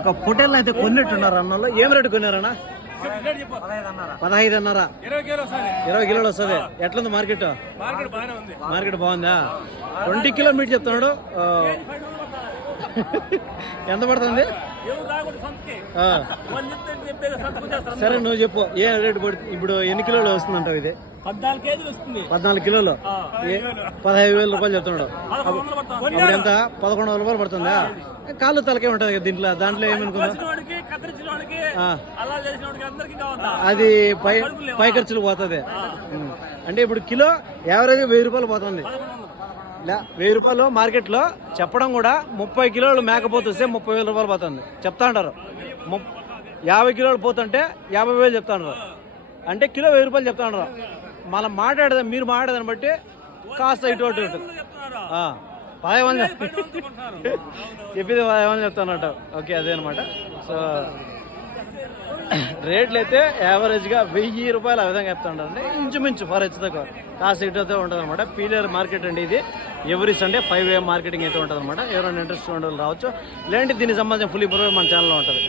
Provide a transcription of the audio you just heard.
ఒక పొటేల్ అయితే కొన్నట్టున్నారు అన్నోళ్ళు. ఏం రేటు కొన్నారన్నా? 15.5. 20 కిలోలు వస్తుంది. ఎట్లుంది మార్కెట్? మార్కెట్ బాగుందా? 20 కిలోమీటర్ చెప్తున్నాడు. ఎంత పడుతుంది? సరే నువ్వు చెప్పు ఏ రేటు పడుతుంది ఇప్పుడు? ఎన్ని కిలోలు వస్తుందంటావు? ఇది 14 కిలోలు 15,000 రూపాయలు చెప్తున్నాడు. ఇప్పుడు ఎంత? 1,100 రూపాయలు పడుతుందా? కాళ్ళు తలకే ఉంటది కదా దీంట్లో. దాంట్లో ఏమనుకున్నా అది పై ఖర్చులు పోతుంది. అంటే ఇప్పుడు కిలో యావరేజ్ 1000 రూపాయలు పోతుంది. 1000 రూపాయలు మార్కెట్ లో చెప్పడం కూడా 30 కిలోలు మేకపోతే 30,000 రూపాయలు పోతుంది చెప్తా ఉంటారు. 50 కిలోలు పోతుంటే 50,000 చెప్తా ఉంటారు. అంటే కిలో 1000 రూపాయలు చెప్తా ఉంటారు. మళ్ళీ మీరు మాట్లాడదాన్ని బట్టి కాస్త ఇటు ఉంటుంది. 15 చెప్పేది 15 చెప్తానట. ఓకే అదే అనమాట. సో రేట్లు అయితే యావరేజ్గా 1000 రూపాయలు ఆ విధంగా చెప్తా ఉంటారండి. ఇంచుమించు ఫర్ హెచ్ తక్కువ కాస్త ఇటు అయితే ఉంటుంది అనమాట. పీలేరు మార్కెట్ అండి ఇది. ఎవ్రీ సండే 5 AM మార్కెటింగ్ అయితే ఉంటుంది అనమాట. ఎవరైనా ఇంట్రెస్ట్ ఉండే రావచ్చు. లేదంటే దీనికి సంబంధించిన ఫుల్ ఇన్ఫర్మేషన్ మన ఛానల్లో ఉంటుంది.